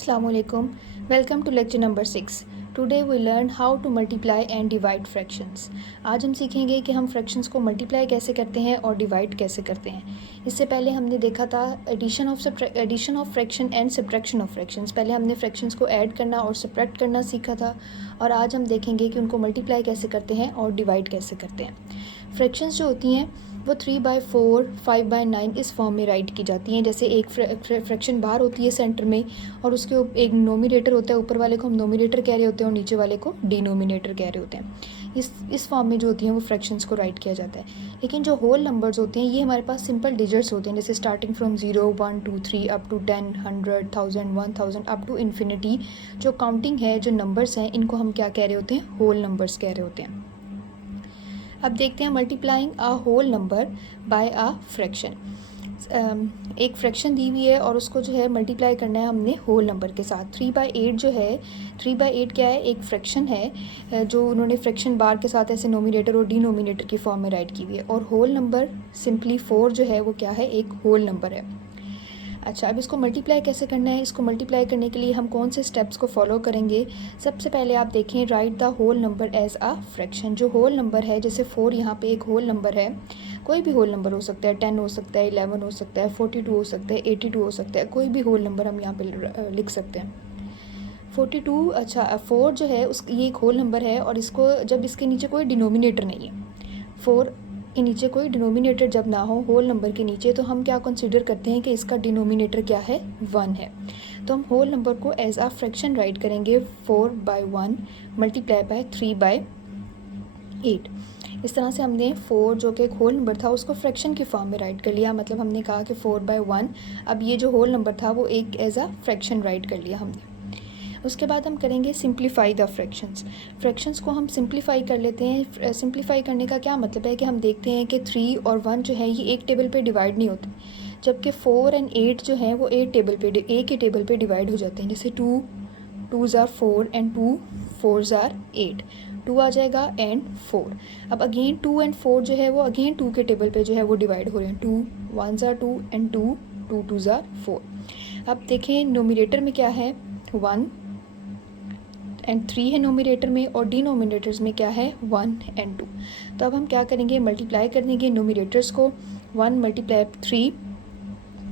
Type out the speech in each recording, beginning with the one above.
Assalamualaikum. Welcome to lecture number 6. Today we learn how to multiply and divide fractions. आज हम सीखेंगे कि हम फ्रैक्शंस को मल्टीप्लाई कैसे करते हैं और डिवाइड कैसे करते हैं. इससे पहले हमने देखा था addition of fraction and subtraction of fractions. पहले हमने फ्रैक्शंस को ऐड करना और सब्ट्रैक्ट करना सीखा था और आज हम देखेंगे कि उनको मल्टीप्लाई कैसे करते हैं और डिवाइड कैसे करते हैं. फ्रैक्शंस जो होती हैं वो 3/4, 5/9 इस फॉर्म में राइट की जाती हैं. जैसे एक फ्रैक्शन बाहर होती है सेंटर में और उसके एक नोमिनेटर होता है, ऊपर वाले को हम नोमिनेटर कह रहे होते हैं और नीचे वाले को डिनोमिनेटर कह रहे होते हैं. इस फॉर्म में जो होती हैं वो फ्रैक्शंस को राइट किया जाता है. लेकिन जो होल नंबर्स होते हैं ये हमारे पास सिंपल डिजिट्स होते हैं, जैसे starting from 0, 1, 2, 3 up to 10, 100, 1000, 1000 up to infinity. जो काउंटिंग है, जो नंबर्स हैं, इनको हम क्या कह रहे होते हैं? होल नंबर्स कह रहे होते हैं. अब देखते हैं multiplying a whole number by a fraction. एक फ्रैक्शन दी हुई है और उसको जो है मल्टीप्लाई करना है हमने होल नंबर के साथ. 3/8 जो है, 3/8 क्या है? एक फ्रैक्शन है जो उन्होंने फ्रैक्शन बार के साथ ऐसे नोमिनेटर और डिनोमिनेटर की फॉर्म में राइट की हुई है. और होल नंबर सिंपली 4 जो है वो क्या है? एक होल नंबर है. अच्छा, अब इसको मल्टीप्लाई कैसे करना है? इसको मल्टीप्लाई करने के लिए हम कौन से स्टेप्स को फॉलो करेंगे? सबसे पहले आप देखें, write the whole number as a fraction. जो होल नंबर है, जैसे 4 यहाँ पे एक होल नंबर है, कोई भी होल नंबर हो सकता है, 10 हो सकता है, 11 हो सकता है, 42 हो सकता है, 82 हो सकता है, कोई भी होल नंबर हम यहाँ पे लिख सकते हैं. 42. अच्छा, 4 जो है ये एक होल नंबर है और इसको जब इसके नीचे कोई डिनोमिनेटर नहीं है, 4 के नीचे कोई डिनोमिनेटर जब ना हो होल नंबर के नीचे, तो हम क्या कंसीडर करते हैं कि इसका डिनोमिनेटर क्या है? 1 है. तो हम होल नंबर को एज आ फ्रैक्शन राइट करेंगे 4/1 मल्टीप्लाई बाय 3/8. इस तरह से हमने 4 जो कि एक होल नंबर था उसको फ्रैक्शन की फॉर्म में राइट कर लिया. मतलब हमने कहा कि 4/1, अब ये जो होल नंबर था वो एक एज आ फ्रैक्शन राइट कर लिया हमने. उसके बाद हम करेंगे सिंप्लीफाई द फ्रैक्शंस को हम सिंप्लीफाई कर लेते हैं. सिंप्लीफाई करने का क्या मतलब है कि हम देखते हैं कि 3 और 1 जो है ये एक टेबल पे डिवाइड नहीं होते, जबकि 4 और 8 जो हैं वो एक ही टेबल पे डिवाइड हो जाते हैं. जैसे 2 2s are 4 and 2 4s are 8. 2 आ जाएगा एंड 4. अब अगेन 2 एंड 4 जो है वो अगेन 2 के टेबल पे जो है वो डिवाइड हो रहे हैं. 2 1s are 2 and 2 2s are 4. अब देखें नोमिनेटर में क्या है? 1 एंड 3 है नोमिनेटर में और डिनोमिनेटर्स में क्या है? 1 एंड 2. तो अब हम क्या करेंगे? मल्टीप्लाई कर देंगे नोमिनेटर्स को. 1 multiply 3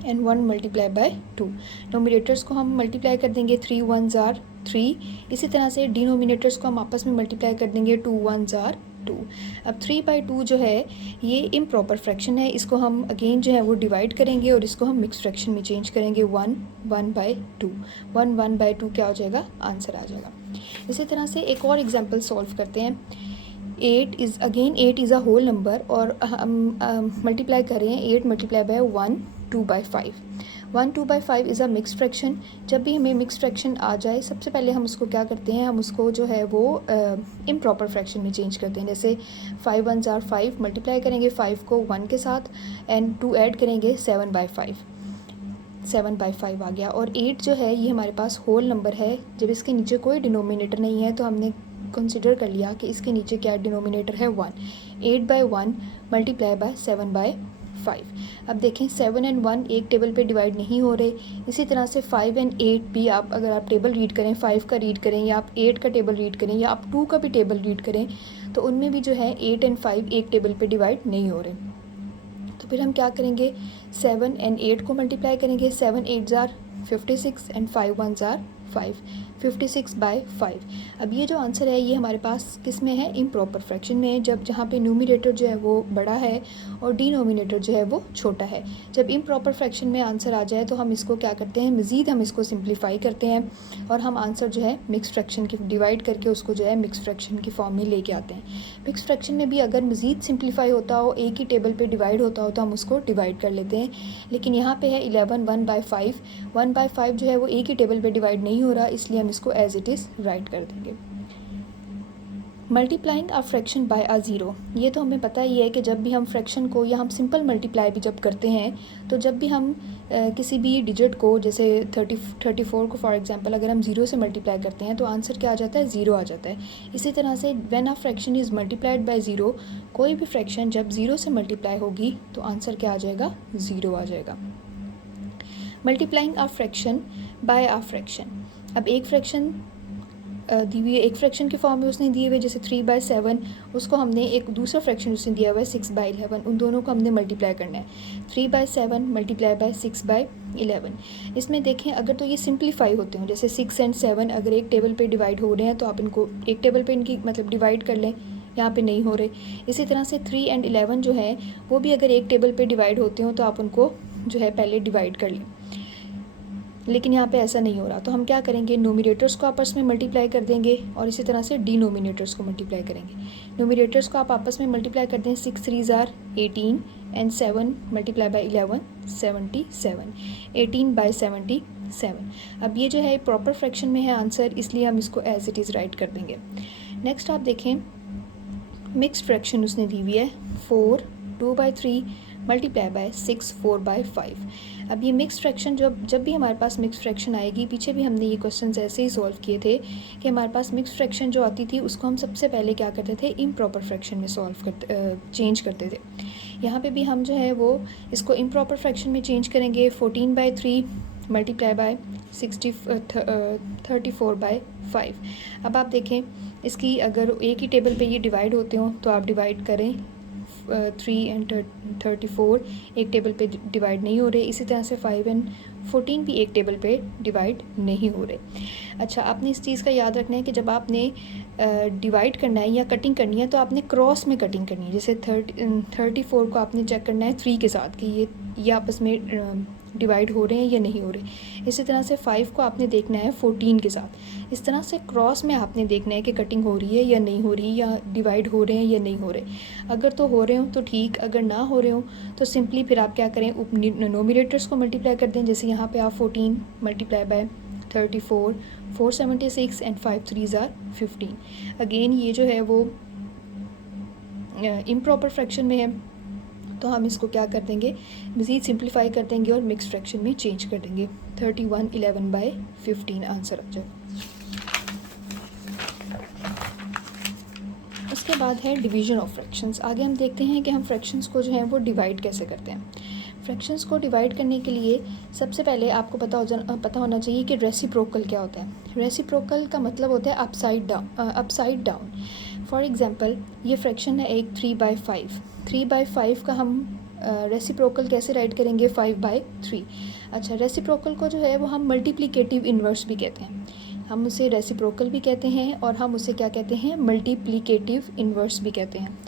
and 1 multiply by 2. Nominators को हम मल्टीप्लाई कर देंगे, 3 1s are 3. इसी तरह से डिनोमिनेटर्स को हम आपस में मल्टीप्लाई कर देंगे, 2 1s are 2. अब 3/2 जो है ये इम्प्रॉपर फ्रैक्शन है, इसको हम अगेन जो है वो डिवाइड करेंगे और इसको हम मिक्स फ्रैक्शन में चेंज करेंगे. 1 1/2. 1 1/2 क्या हो जाएगा? आंसर आ जाएगा. इसी तरह से एक और एग्जांपल सॉल्व करते हैं. 8 इज़ अ होल नंबर और हम मल्टीप्लाई कर रहे हैं 8 multiply by 1 2/5. 1 2/5 is a mix fraction. जब भी हमें मिक्स फ्रैक्शन आ जाए सबसे पहले हम उसको क्या करते हैं? हम उसको जो है वो इम्प्रॉपर फ्रैक्शन में चेंज करते हैं. जैसे 5 1s are 5 मल्टीप्लाई करेंगे 5 को 1 के साथ एंड 2 ऐड करेंगे 7/5. 7/5 आ गया. और 8 जो है ये हमारे पास होल नंबर है. जब इसके नीचे कोई डिनोमिनेटर नहीं है तो हमने कंसिडर कर लिया कि इसके नीचे क्या डिनोमिनेटर है? 1. 8/1 मल्टीप्लाई बाय 7/5. अब देखें 7 एंड 1 एक टेबल पे डिवाइड नहीं हो रहे. इसी तरह से 5 एंड 8 भी अगर आप टेबल रीड करें, 5 का रीड करें या आप 8 का टेबल रीड करें या आप 2 का भी टेबल रीड करें, तो उनमें भी जो है 8 एंड 5 एक टेबल पे डिवाइड नहीं हो रहे. तो फिर हम क्या करेंगे? 7 एंड 8 को मल्टीप्लाई करेंगे. 7 8s are 56 and 5 1s are 5. 56/5. अब ये जो आंसर है ये हमारे पास किस में है? इम्प्रॉपर फ्रैक्शन में है, जहाँ पे न्यूमिनेटर जो है वो बड़ा है और डिनोमिनेटर जो है वो छोटा है. जब इम्प्रॉपर फ्रैक्शन में आंसर आ जाए तो हम इसको क्या करते हैं? मज़ीद हम इसको सिंप्लीफाई करते हैं और हम आंसर जो है मिक्स फ्रैक्शन की डिवाइड करके उसको जो है मिक्स फ्रैक्शन की फॉर्म में लेके आते हैं. मिक्स फ्रैक्शन में भी अगर मज़ीद सिंप्लीफाई होता हो, एक ही टेबल पे डिवाइड होता हो, तो हम उसको डिवाइड कर लेते हैं. लेकिन यहाँ पे है 11 1/5. 1/5 जो है वो एक ही टेबल पे डिवाइड नहीं हो रहा, इसलिए हम इसको एज इट इज़ राइट कर देंगे. Multiplying a fraction by a zero. ये तो हमें पता ही है कि जब भी हम फ्रैक्शन को या हम सिंपल मल्टीप्लाई भी जब करते हैं, तो जब भी हम किसी भी डिजिट को, जैसे 34 को फॉर एग्जांपल अगर हम 0 से मल्टीप्लाई करते हैं तो आंसर क्या आ जाता है? 0 आ जाता है. इसी तरह से when a fraction is multiplied bye 0, कोई भी फ्रैक्शन जब 0 से मल्टीप्लाई होगी तो आंसर क्या आ जाएगा? 0 आ जाएगा. Multiplying a fraction by a fraction. अब एक फ्रैक्शन दी हुई है, एक फ्रैक्शन के फॉर्म में उसने दिए हुए जैसे 3/7, उसको हमने एक दूसरा फ्रैक्शन उसने दिया हुआ है 6/11, उन दोनों को हमने मल्टीप्लाई करना है। 3/7 मल्टीप्लाई बाय 6/11। इसमें देखें अगर तो ये सिंप्लीफाई होते हो, जैसे 6 एंड 7 अगर एक टेबल पे डिवाइड हो रहे हैं तो आप इनको एक टेबल पे इनकी मतलब डिवाइड कर लें, यहाँ पे नहीं हो रहे। इसी तरह से 3 एंड 11 जो है वो भी अगर एक टेबल पे डिवाइड होते हो तो आप उनको जो है पहले डिवाइड कर लें, लेकिन यहाँ पे ऐसा नहीं हो रहा। तो हम क्या करेंगे, नोमिनेटर्स को आपस में मल्टीप्लाई कर देंगे और इसी तरह से डिनोमिनेटर्स को मल्टीप्लाई करेंगे। नोमिनेटर्स को आप आपस में मल्टीप्लाई कर दें, 6 3 आर 18 एंड 7 मल्टीप्लाई बाई 11 77, 18/77। अब ये जो है प्रॉपर फ्रैक्शन में है आंसर, इसलिए हम इसको एज इट इज़ राइट कर देंगे। नेक्स्ट आप देखें, मिक्स्ड फ्रैक्शन उसने दी हुई है 4 2/3 मल्टीप्लाई बाय 6 4/5। अब ये मिक्स फ्रैक्शन जब भी हमारे पास मिक्स फ्रैक्शन आएगी, पीछे भी हमने ये क्वेश्चंस ऐसे ही सॉल्व किए थे कि हमारे पास मिक्स फ्रैक्शन जो आती थी उसको हम सबसे पहले क्या करते थे, इम्प्रॉपर फ्रैक्शन में चेंज करते थे। यहाँ पे भी हम जो है वो इसको इम्प्रॉपर फ्रैक्शन में चेंज करेंगे। 14/3 मल्टीप्लाई बाय 34/5। अब आप देखें इसकी अगर एक ही टेबल पे ये डिवाइड होते हो तो आप डिवाइड करें, 3 एंड 34 एक टेबल पे डिवाइड नहीं हो रहे। इसी तरह से 5 एंड 14 भी एक टेबल पे डिवाइड नहीं हो रहे। अच्छा, आपने इस चीज़ का याद रखना है कि जब आपने डिवाइड करना है या कटिंग करनी है तो आपने क्रॉस में कटिंग करनी है। जैसे 34 को आपने चेक करना है 3 के साथ कि ये आपस में डिवाइड हो रहे हैं या नहीं हो रहे। इसी तरह से 5 को आपने देखना है 14 के साथ। इस तरह से क्रॉस में आपने देखना है कि कटिंग हो रही है या नहीं हो रही, या डिवाइड हो रहे हैं या नहीं हो रहे। अगर तो हो रहे हो तो ठीक, अगर ना हो रहे हो तो सिंपली फिर आप क्या करें, नोमिनेटर्स को मल्टीप्लाई कर दें। जैसे यहाँ पे आप 14 multiply by 34 476 and 5 3 are 15। Again ये जो है वो इम्प्रॉपर फ्रैक्शन में है तो हम इसको क्या कर देंगे, मज़ीद सिंप्लीफाई कर देंगे और मिक्स फ्रैक्शन में चेंज कर देंगे। 31 11/15 आंसर आ जाएगा। उसके बाद है डिवीज़न ऑफ फ्रैक्शंस। आगे हम देखते हैं कि हम फ्रैक्शंस को जो है वो डिवाइड कैसे करते हैं। फ्रैक्शंस को डिवाइड करने के लिए सबसे पहले आपको पता होना चाहिए कि रेसिप्रोकल क्या होता है। रेसिप्रोकल का मतलब होता है अपसाइड डाउन। फॉर एग्जांपल ये फ्रैक्शन है एक 3/5। 3/5 का हम रेसिप्रोकल कैसे राइट करेंगे, 5/3। अच्छा, रेसिप्रोकल को जो है वो हम मल्टीप्लिकेटिव इन्वर्स भी कहते हैं। हम उसे रेसिप्रोकल भी कहते हैं और हम उसे क्या कहते हैं, मल्टीप्लिकेटिव इन्वर्स भी कहते हैं।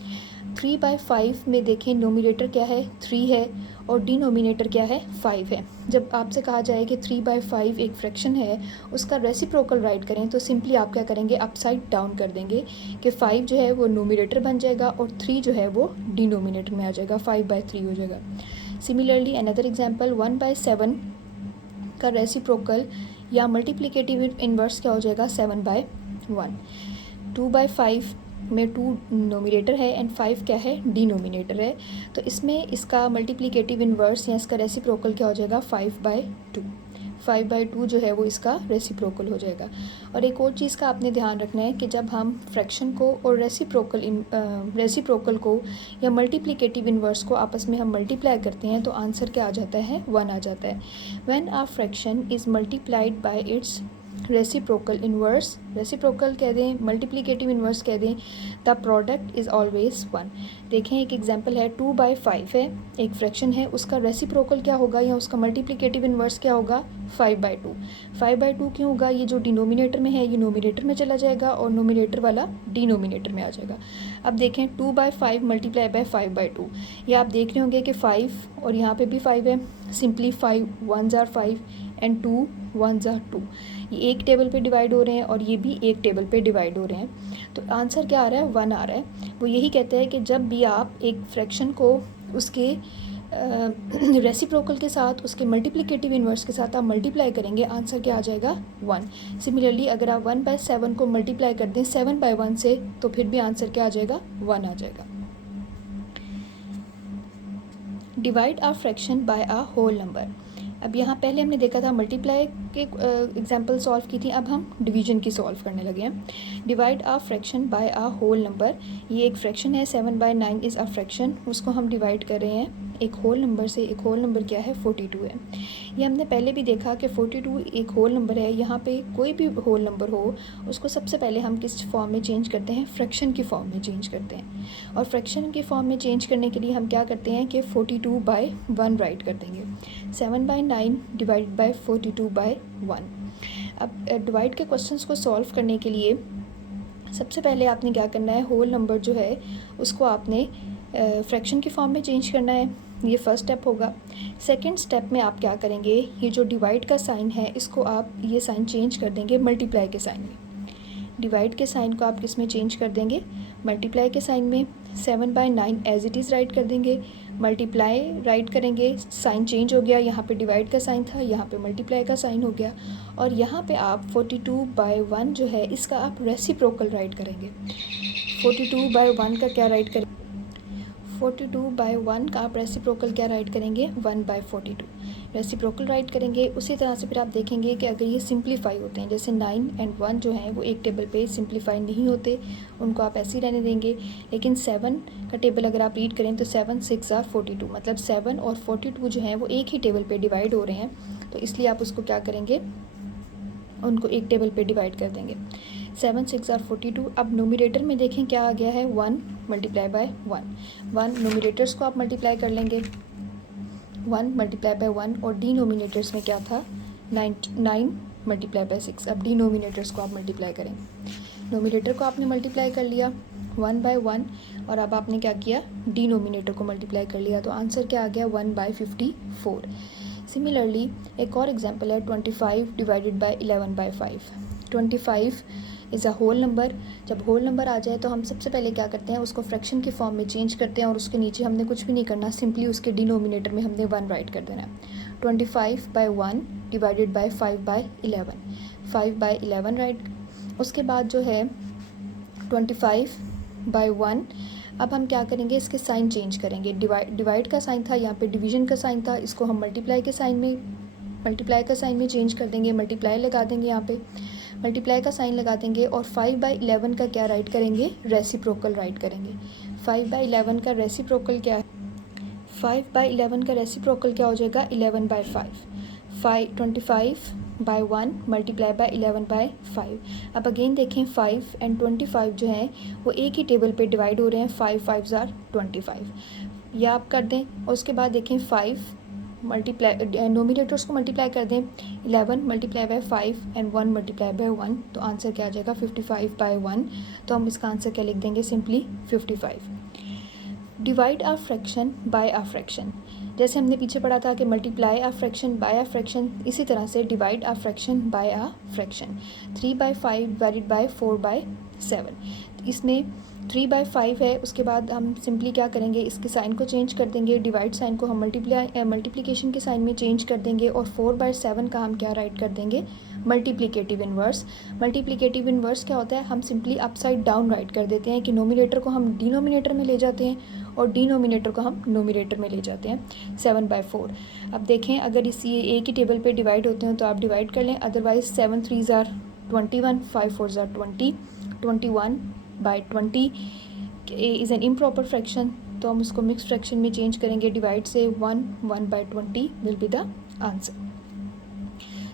3/5 में देखें नोमिनेटर क्या है, 3 है और डिनोमिनेटर क्या है, 5 है। जब आपसे कहा जाए कि 3/5 एक फ्रैक्शन है, उसका रेसिप्रोकल राइट करें तो सिंपली आप क्या करेंगे, अपसाइड डाउन कर देंगे कि 5 जो है वो नोमिनेटर बन जाएगा और 3 जो है वो डिनोमिनेटर में आ जाएगा, 5/3 हो जाएगा। सिमिलरली अनदर एग्जांपल 1/7 का रेसिप्रोकल या मल्टीप्लिकेटिव इन्वर्स क्या हो जाएगा, 7/1। 2/5 में 2 नोमिनेटर है एंड 5 क्या है, डिनोमिनेटर है। तो इसमें इसका मल्टीप्लिकेटिव इन्वर्स या इसका रेसिप्रोकल क्या हो जाएगा, 5/2। 5/2 जो है वो इसका रेसिप्रोकल हो जाएगा। और एक और चीज़ का आपने ध्यान रखना है कि जब हम फ्रैक्शन को और रेसिप्रोकल को या मल्टीप्लिकेटिव इन्वर्स को आपस में हम मल्टीप्लाई करते हैं तो आंसर क्या आ जाता है, 1 आ जाता है। When a fraction is multiplied by its reciprocal inverse, reciprocal कह दें, मल्टीप्लिकेटिव इन्वर्स कह दें, द प्रोडक्ट इज़ ऑलवेज 1। देखें एक एग्जांपल है 2/5 है, एक फ्रैक्शन है, उसका रेसिप्रोकल क्या होगा या उसका मल्टीप्लिकेटिव इन्वर्स क्या होगा, 5/2। 5/2 क्यों होगा, ये जो डिनोमिनेटर में है ये नोमिनेटर में चला जाएगा और नोमिनेटर वाला डिनोमिनेटर में आ जाएगा। अब देखें 2/5 मल्टीप्लाई बाय 5/2, ये आप देख रहे होंगे कि 5 और यहाँ पे भी 5 है। Simply 5 1s are 5 and 2 1s are 2। ये एक टेबल पे डिवाइड हो रहे हैं और ये भी एक टेबल पे डिवाइड हो रहे हैं। तो आंसर क्या आ रहा है, 1 आ रहा है। वो यही कहते हैं कि जब भी आप एक फ्रैक्शन को उसके रेसिप्रोकल के साथ, उसके मल्टीप्लिकेटिव इन्वर्स के साथ आप मल्टीप्लाई करेंगे, आंसर क्या आ जाएगा, 1। सिमिलरली अगर आप 1/7 को मल्टीप्लाई कर दें 7/1 से तो फिर भी आंसर क्या आ जाएगा, 1 आ जाएगा। Divide a fraction by a whole number. अब यहाँ पहले हमने देखा था मल्टीप्लाई के एग्जांपल सॉल्व की थी, अब हम डिवीजन की सॉल्व करने लगे हैं। Divide a fraction by a whole number, ये एक फ्रैक्शन है, 7/9 इज़ अ फ्रैक्शन, उसको हम डिवाइड कर रहे हैं एक होल नंबर से एक होल नंबर क्या है 42 है। ये हमने पहले भी देखा कि 42 एक होल नंबर है। यहाँ पे कोई भी होल नंबर हो उसको सबसे पहले हम किस फॉर्म में चेंज करते हैं, फ्रैक्शन की फॉर्म में चेंज करते हैं। और फ्रैक्शन की फॉर्म में चेंज करने के लिए हम क्या करते हैं कि 42/1 राइट कर देंगे। 7/9 डिवाइडेड बाई 42/1। अब डिवाइड के क्वेश्चंस को सॉल्व करने के लिए सबसे पहले आपने क्या करना है, होल नंबर जो है उसको आपने फ्रैक्शन की फॉर्म में चेंज करना है। ये फर्स्ट स्टेप होगा। सेकंड स्टेप में आप क्या करेंगे, ये जो डिवाइड का साइन है इसको आप ये साइन चेंज कर देंगे मल्टीप्लाई के साइन में। डिवाइड के साइन को आप किस में चेंज कर देंगे, मल्टीप्लाई के साइन में। 7/9 एज इट इज़ राइट कर देंगे, मल्टीप्लाई राइट करेंगे, साइन चेंज हो गया, यहाँ पे डिवाइड का साइन था, यहाँ पे मल्टीप्लाई का साइन हो गया। और यहाँ पे आप 42/1 जो है इसका आप रेसिप्रोकल राइट करेंगे। 42/1 का क्या राइट करेंगे, 42/1 का आप रेसिप्रोकल क्या राइट करेंगे, 1/42 रेसिप्रोकल राइट करेंगे। उसी तरह से फिर आप देखेंगे कि अगर ये सिंप्लीफाई होते हैं, जैसे 9 और 1 जो हैं वो एक टेबल पे सिंप्लीफाई नहीं होते, उनको आप ऐसे ही रहने देंगे। लेकिन 7 का टेबल अगर आप रीड करें तो 7 6 are 42, मतलब 7 और 42 जो हैं वो एक ही टेबल पे डिवाइड हो रहे हैं, तो इसलिए आप उसको क्या करेंगे, उनको एक टेबल पे डिवाइड कर देंगे। 7 6 are 42। अब नोमिनेटर में देखें क्या आ गया है, 1 मल्टीप्लाई बाय 1 नोमिनेटर्स को आप मल्टीप्लाई कर लेंगे, 1 मल्टीप्लाई बाय 1। और डिनोमिनेटर्स में क्या था, 9 मल्टीप्लाई बाय 6। अब डिनोमिनेटर्स को आप मल्टीप्लाई करेंगे। नोमिनेटर को आपने मल्टीप्लाई कर लिया 1/1, और अब आपने क्या किया, डिनोमिनेटर को मल्टीप्लाई कर लिया, तो आंसर क्या आ गया, 1/54। सिमिलरली एक और एग्जांपल है 25 divided by 11/5। 25 is a whole number. जब होल नंबर आ जाए तो हम सबसे पहले क्या करते हैं, उसको फ्रैक्शन की फॉर्म में चेंज करते हैं, और उसके नीचे हमने कुछ भी नहीं करना, सिंपली उसके डिनोमिनेटर में हमने 1 राइट कर देना है। 25/1 डिवाइडेड बाय 5/11, 5/11 राइट। उसके बाद जो है 25/1, अब हम क्या करेंगे, इसके साइन चेंज करेंगे। डिवाइड का साइन था, यहाँ पे डिवीजन का साइन था, इसको हम मल्टीप्लाई का साइन में चेंज कर देंगे, मल्टीप्लाई लगा देंगे, यहाँ पे मल्टीप्लाई का साइन लगा देंगे। और 5/11 का क्या राइट करेंगे, रेसिप्रोकल राइट करेंगे। 5/11 का रेसिप्रोकल क्या है, 5/11 का रेसिप्रोकल क्या हो जाएगा, 11/5। 25/1 मल्टीप्लाई बाय 11/5। अब अगेन देखें 5 और 25 जो हैं वो एक ही टेबल पे डिवाइड हो रहे हैं, 5 5s are 25, या आप कर दें। और उसके बाद देखें 5 मल्टीप्लाई, नोमिनेटर्स को मल्टीप्लाई कर दें, 11 मल्टीप्लाई बाय 5 और 1 मल्टीप्लाई बाय 1, तो आंसर क्या आ जाएगा, 55/1। तो हम इसका आंसर क्या लिख देंगे, simply 55। Divide a fraction by a fraction, जैसे हमने पीछे पढ़ा था कि multiply a fraction by a fraction, इसी तरह से divide a fraction by a fraction. 3/5 divided by 4/7, इसमें 3/5 है। उसके बाद हम सिंपली क्या करेंगे, इसके साइन को चेंज कर देंगे, डिवाइड साइन को हम मल्टीप्लिकेशन के साइन में चेंज कर देंगे, और 4/7 का हम क्या राइट कर देंगे, मल्टीप्लिकेटिव इन्वर्स। मल्टीप्लिकेटिव इन्वर्स क्या होता है, हम सिंपली अपसाइड डाउन राइट कर देते हैं कि नोमिनेटर को हम डिनोमिनेटर में ले जाते हैं और डिनोमिनेटर को हम नोमिनेटर में ले जाते हैं। 7/4। अब देखें अगर इसी एक ही टेबल पे डिवाइड होते हैं तो आप डिवाइड कर लें, otherwise 7 3s are 21, 5 4s are 20, 21/20 is an improper fraction, तो हम उसको मिक्स फ्रैक्शन में चेंज करेंगे, डिवाइड से 1/20 will be the answer.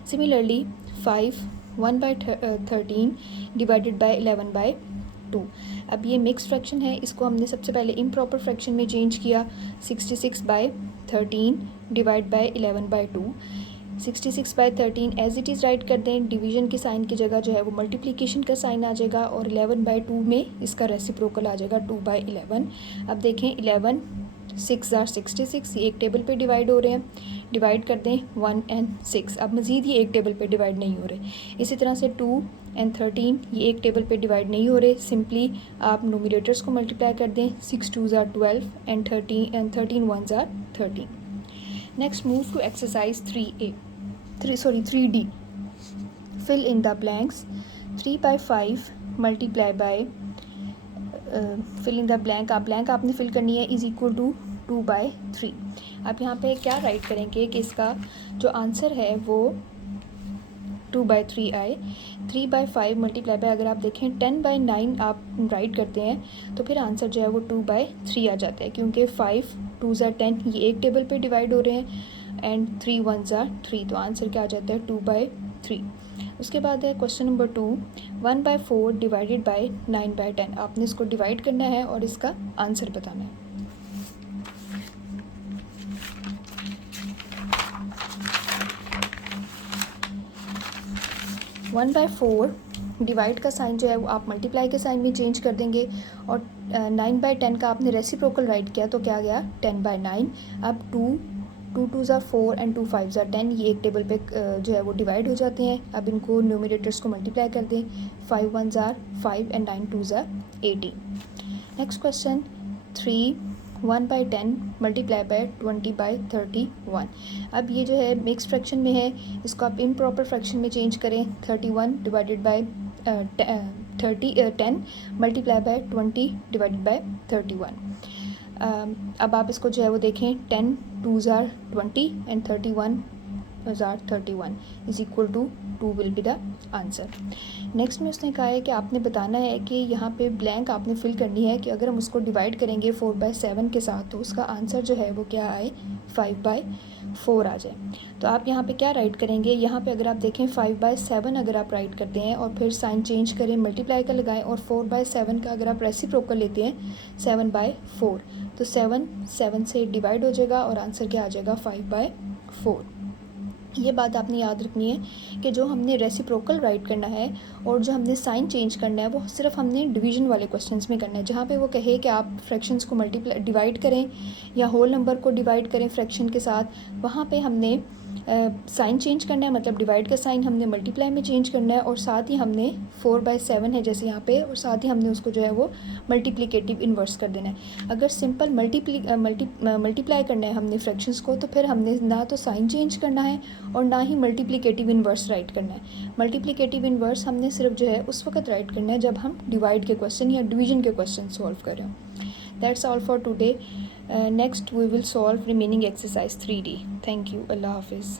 Similarly 5 1/13 divided by 11/2। अब ये मिक्स फ्रैक्शन है, इसको हमने सबसे पहले इम्प्रॉपर फ्रैक्शन में चेंज किया, 66/13 divide by 11/2। 66/13 as it is write कर दें, डिवीजन के साइन की जगह जो है वो मल्टीप्लिकेशन का साइन आ जाएगा, और 11/2 में इसका रेसिप्रोकल आ जाएगा 2/11। अब देखें 11 6 are 66, ये एक टेबल पे डिवाइड हो रहे हैं, डिवाइड कर दें 1 और 6। अब मज़ीद ये एक टेबल पे डिवाइड नहीं हो रहे। इसी तरह से 2 और 13 ये एक टेबल पे डिवाइड नहीं हो रहे, सिंपली आप नोमिनेटर्स को मल्टीप्लाई कर दें, 6 2s are 12 और 13 1s are 13। Next move to exercise 3D। Fill in the blanks. 3/5 multiply by, fill in the blank, blank आपने फिल करनी है, इज़ इक्वल टू 2/3। आप यहाँ पे क्या राइट करेंगे कि इसका जो आंसर है वो 2/3 आए। 3/5 मल्टीप्लाई बाय, अगर आप देखें 10/9 आप राइट करते हैं तो फिर आंसर जो है वो 2/3 आ जाता है, क्योंकि 5 2 ज़ार 10, ये एक टेबल पे डिवाइड हो रहे हैं, एंड 3 1 ज़ार 3, तो आंसर क्या आ जाता है 2/3। उसके बाद है क्वेश्चन नंबर 2, 1/4 डिवाइडेड बाय 9/10। आपने इसको डिवाइड करना है और इसका आंसर बताना है। वन बाय फोर डिवाइड का साइन जो है वो आप मल्टीप्लाई के साइन में चेंज कर देंगे, और 9/10 का आपने रेसिप्रोकल राइट किया तो क्या गया 10/9। अब 2 2 ज़ार 4 एंड 2 5 ज़ार 10, ये एक टेबल पे जो है वो डिवाइड हो जाते हैं। अब इनको न्यूमरेटर्स को मल्टीप्लाई कर दें, 5 1 ज़ार 5 एंड 9 2 ज़ार 18। Next question 3, 1/10 multiply by 20/31। अब ये जो है मिक्स फ्रैक्शन में है, इसको आप इम्प्रॉपर फ्रैक्शन में चेंज करें। 31 divided by 10 multiply by 20 divided by 31। अब आप इसको जो है वो देखें, 10 2 ज़ार 20 एंड 31 ज़ार 31 is equal to 2 will be the answer. Next में उसने कहा है कि आपने बताना है कि यहाँ पे ब्लैंक आपने फिल करनी है कि अगर हम उसको डिवाइड करेंगे 4/7 के साथ तो उसका आंसर जो है वो क्या आए 5/4 आ जाए। तो आप यहाँ पे क्या राइट करेंगे, यहाँ पे अगर आप देखें 5/7 अगर आप राइट करते हैं और फिर साइन चेंज करें, मल्टीप्लाई का लगाएं, और 4/7 का अगर आप रेसिप्रोकल लेते हैं 7/4, तो 7 7 से डिवाइड हो जाएगा और आंसर क्या आ जाएगा 5/4। ये बात आपने याद रखनी है कि जो हमने रेसिप्रोकल राइट करना है और जो हमने साइन चेंज करना है वो सिर्फ हमने डिवीजन वाले क्वेश्चंस में करना है। जहाँ पे वो कहे कि आप फ्रैक्शंस को मल्टीप्लाई डिवाइड करें या होल नंबर को डिवाइड करें फ्रैक्शन के साथ, वहाँ पे हमने साइन चेंज करना है, मतलब डिवाइड का साइन हमने मल्टीप्लाई में चेंज करना है, और साथ ही हमने 4/7 है जैसे यहाँ पे, और साथ ही हमने उसको जो है वो मल्टीप्लिकेटिव इन्वर्स कर देना है। अगर सिंपल मल्टीप्लाई करना है हमने फ्रैक्शंस को, तो फिर हमने ना तो साइन चेंज करना है और ना ही मल्टीप्लिकेटिव इन्वर्स राइट करना है। मल्टीप्लिकेटिव इन्वर्स हमने सिर्फ जो है उस वक्त राइट करना है जब हम डिवाइड के क्वेश्चन या डिवीजन के क्वेश्चन सॉल्व कर रहे हो। That's all for today. Next we will solve remaining exercise 3D। Thank you. अल्लाह हाफिज़।